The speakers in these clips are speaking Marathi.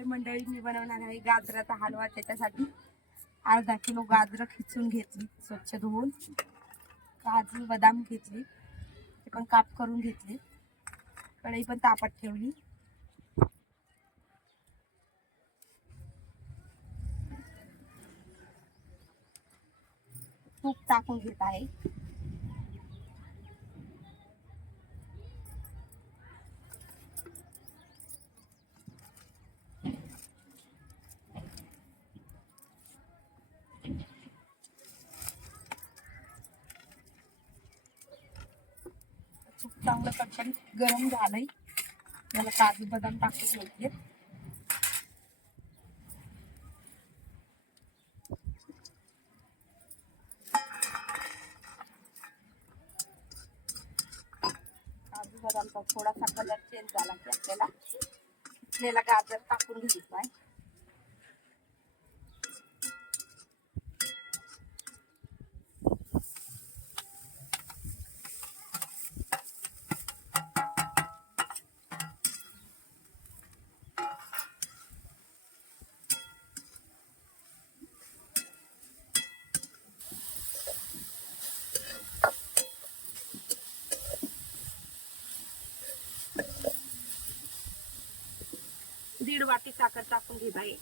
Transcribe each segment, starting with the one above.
आहे मंडळी मी बनवणार आहे गाजराचा हलवा. त्याच्यासाठी अर्धा किलो गाजरं खिचून घेतली स्वच्छ धुवून. काजू बदाम घेतली. ते पण काप करून घेतली. कढई पण तापत ठेवली. तूप टाकून घेत आहे तूप चांगलं कटकन गरम झालंय. मला काजू बदाम टाकून घ्यायचे काजू बदामचा थोडासा कलर चेंज झाला की आपल्याला आपल्याला गाजर टाकून घ्यायचा आहे. दीड वाटी साखर टाकून घेत आहे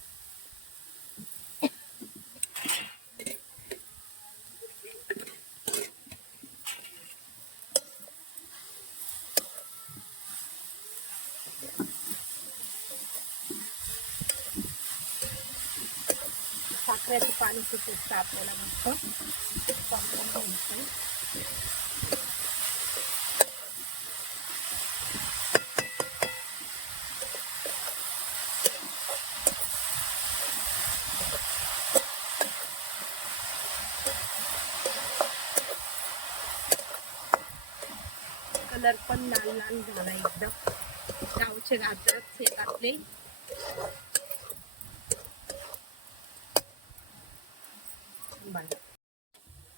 साखरेचं पाणी सुटतं आपल्याला मस्त कलर पण लाल लाल झाला एकदम. गावचे गाजर शेतातले.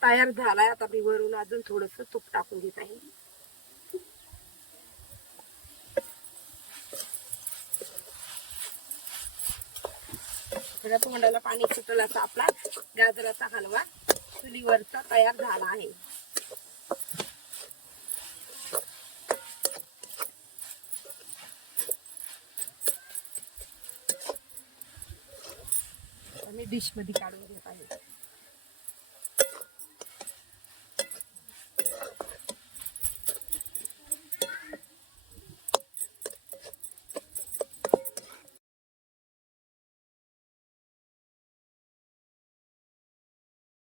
तयार झालाय आता मी वरून अजून थोडस तूप टाकून घेत आहे. तोंडाला पाणी सुटल असा आपला गाजराचा हलवा चुलीवरचा तयार झाला आहे. डिशमध्ये डिशमध्ये काढून घेत आहे.